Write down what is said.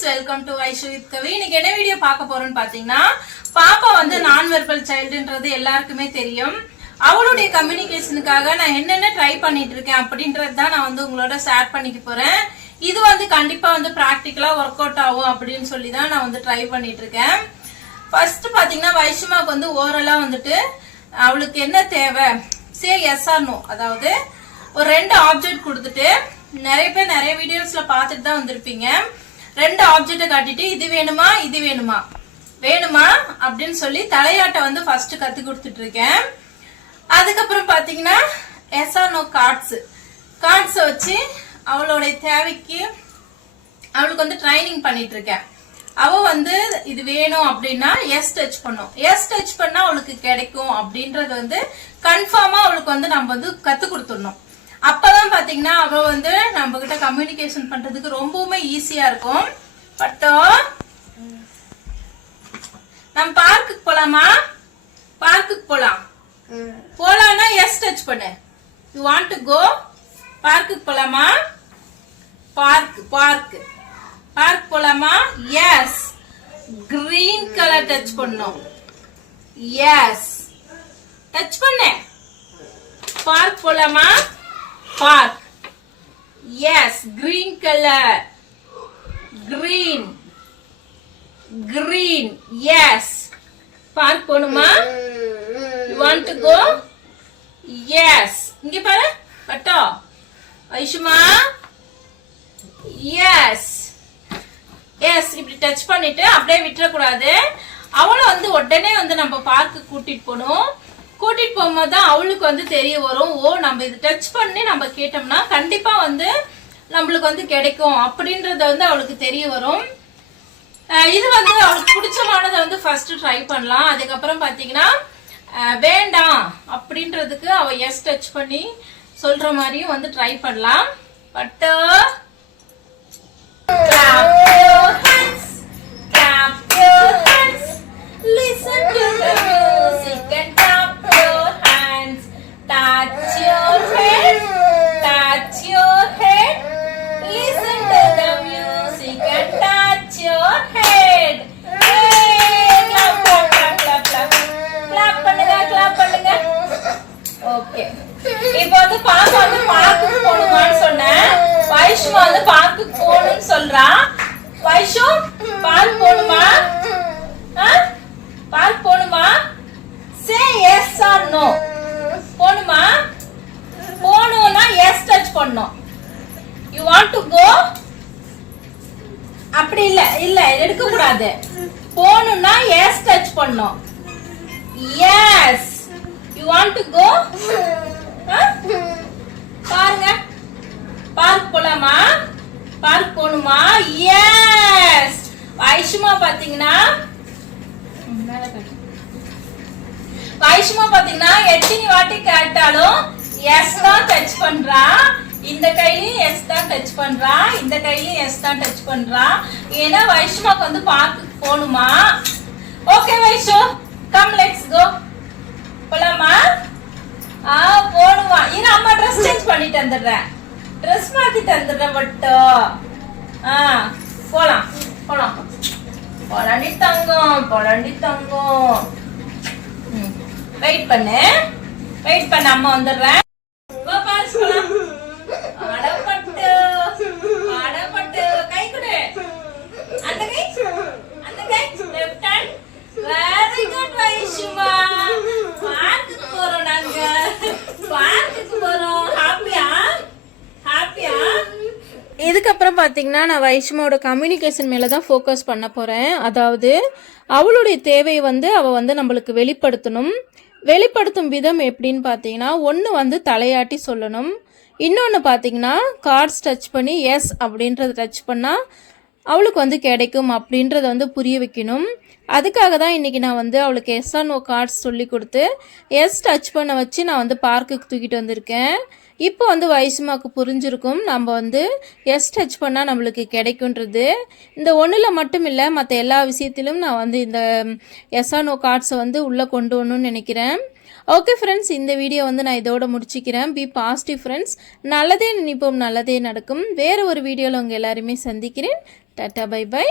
friends, welcome to Vaishu with Kavi. இன்னைக்கு என்ன video பார்க்க போறோம்னு பாத்தீங்கன்னா, பாப்பா வந்து நான் வெர்பல் சைல்டுன்றது எல்லாருக்குமே தெரியும். அவளுடைய கம்யூனிகேஷனுக்காக நான் என்னென்ன ட்ரை பண்ணிட்டு இருக்கேன் அப்படின்றது தான் நான் வந்து உங்களோட ஷேர் பண்ணிக்க போறேன். இது வந்து கண்டிப்பா வந்து பிராக்டிக்கலா ஒர்க் அவுட் ஆகும் அப்படின்னு சொல்லி தான் நான் வந்து ட்ரை பண்ணிட்டு இருக்கேன். ஃபர்ஸ்ட் பாத்தீங்கன்னா வைஷ்மாக்கு வந்து ஓரலா வந்துட்டு அவளுக்கு என்ன தேவை சே எஸ் ஆர் நோ, அதாவது ஒரு 2 ஆப்ஜெக்ட் கொடுத்துட்டு நிறைய பேர் நிறைய வீடியோஸ்ல பாத்துட்டு தான் வந்திருப்பீங்க. 2 ஆப்ஜெக்ட காட்டிட்டு இது வேணுமா இது வேணுமா வேணுமா அப்படின்னு சொல்லி தலையாட்ட வந்து ஃபர்ஸ்ட் கத்து கொடுத்துட்டு இருக்கேன். அதுக்கப்புறம் பாத்தீங்கன்னா எஸ் ஆர் நோ கார்ட்ஸ் வச்சு அவளோட தேவைக்கு அவளுக்கு வந்து ட்ரைனிங் பண்ணிட்டு இருக்கேன். அவ வந்து இது வேணும் அப்படின்னா எஸ் டச் பண்ணும். எஸ் டச் பண்ணா அவளுக்கு கிடைக்கும் அப்படின்றது வந்து கன்ஃபார்மா அவளுக்கு வந்து நம்ம வந்து கத்து கொடுத்துடணும். அப்பதான் பாத்தீங்கன்னா அவ வந்து நம்ம கிட்ட கம்யூனிகேஷன் பண்றதுக்கு ரொம்பவுமே ஈஸியா இருக்கும். பட்டோ நம்ம பார்க்குக்கு போலாமா? பார்க்குக்கு போலாம்னா எஸ் டச் பண்ணு. You want to go? பார்க்குக்கு போலாமா? பார்க் போலாமா? எஸ். கிரீன் கலர் டச் பண்ணும். எஸ் டச் பண்ணு. பார்க் போலாமா? Park. Yes, green color. Green. Yes. Park போணுமா? You want to go? Yes. இங்க பாரு. பட்டோ. ஐஷுமா. Yes. Yes, இப்படி டச் பண்ணிட்டு அப்படியே விட்டுற கூடாது. அவளை வந்து உடனே வந்து நம்ம பார்க்கு கூட்டிட்டு போகணும். கூட்டிட்டு போகும்போது தான் அவளுக்கு வந்து தெரிய வரும், ஓ நம்ம இது டச் பண்ணி நம்ம கேட்டோம்னா கண்டிப்பா வந்து நம்மளுக்கு வந்து கிடைக்கும் அப்படின்றது வந்து அவளுக்கு தெரிய வரும். இது வந்து அவளுக்கு பிடிச்சமானதை வந்து ஃபர்ஸ்ட் ட்ரை பண்ணலாம். அதுக்கப்புறம் பாத்தீங்கன்னா வேண்டாம் அப்படின்றதுக்கு அவ எஸ் டச் பண்ணி சொல்ற மாதிரியும் வந்து ட்ரை பண்ணலாம். But listen to the music and clap your hands. Touch your head. Listen to the music and touch your head. Hey, clap. Clap பண்ணுங்க. Okay. இப்போ வந்து பாப்பா வந்து பார்க்குக்கு போணுமான்னு சொன்னேன். வைஷ்மா வந்து பார்க்குக்கு போகணும்னு சொல்றா. வைஷு பார்க் போணுமா? பார்க் போணுமா? Say yes or no. போணுமா? போணும்னா எஸ் டச் பண்ணணும். You want to go? அப்படி இல்ல எடுக்க கூடாது. போணும்னா எஸ் டச் பண்ணணும். Yes. You want to go? பாருங்க. பார்க் போலாமா? பார்க் போணுமா? எஸ். வைஷ்மா பாத்தீங்கன்னா எத்தனை வாட்டி கேட்டாலும் எஸ் தான் டச் பண்றா. இந்த கையிலயும் எஸ் தான் டச் பண்றா, இந்த கையிலயும் எஸ் தான் டச் பண்றா. ஏன்னா வைஷ்மாக்கு வந்து பார்க்குக்கு போணுமா? Okay Vaishu, come let's go. போலாமா? போணுமா? இது அம்மா ட்ரெஸ் சேஞ்ச் பண்ணிட்டு வந்துடுறேன். ட்ரெஸ் மாத்திட்டு வந்துடுறேன். மட்டும் போலாம். போலாண்டி தங்கம். வெயிட் பண்ணு, அம்மா வந்துடுறேன். அடப்பட்டு கை கொடு. அந்த கை left hand. Very good Vaishma. பார்க்குக்கு போறோம் நாங்க. ஹாப்பியா? இதுக்கப்புறம் பார்த்தீங்கன்னா நான் வைஷ்மாவோட கம்யூனிகேஷன் மேலே தான் ஃபோக்கஸ் பண்ண போகிறேன். அதாவது அவளுடைய தேவையை வந்து அவள் வந்து நம்மளுக்கு வெளிப்படுத்தும் விதம் எப்படின்னு பார்த்தீங்கன்னா, ஒன்று வந்து தலையாட்டி சொல்லணும், இன்னொன்று பார்த்தீங்கன்னா கார்ட்ஸ் டச் பண்ணி எஸ் அப்படின்றத டச் பண்ணால் அவளுக்கு வந்து கிடைக்கும் அப்படின்றத வந்து புரிய வைக்கணும். அதுக்காக தான் இன்றைக்கி நான் வந்து அவளுக்கு எஸ் ஆர் நோ கார்ட்ஸ் சொல்லி கொடுத்து எஸ் டச் பண்ண வச்சு நான் வந்து பார்க்குக்கு தூக்கிட்டு வந்திருக்கேன். இப்போ வந்து வைஷ்மாவுக்கு புரிஞ்சிருக்கும் நம்ம வந்து எஸ் டச் பண்ணால் நம்மளுக்கு கிடைக்குன்றது. இந்த ஒன்றில் மட்டும் இல்லை, மற்ற எல்லா விஷயத்திலும் நான் வந்து இந்த எஸ் ஆர் நோ கார்ட்ஸை வந்து உள்ளே கொண்டு வரணும்னு நினைக்கிறேன். ஓகே ஃப்ரெண்ட்ஸ், இந்த வீடியோ வந்து நான் இதோட முடிச்சுக்கிறேன். Be positive friends. நல்லதே நினைப்போம், நல்லதே நடக்கும். வேறு ஒரு வீடியோவில் உங்கள் எல்லாருமே சந்திக்கிறேன். Tata bye by.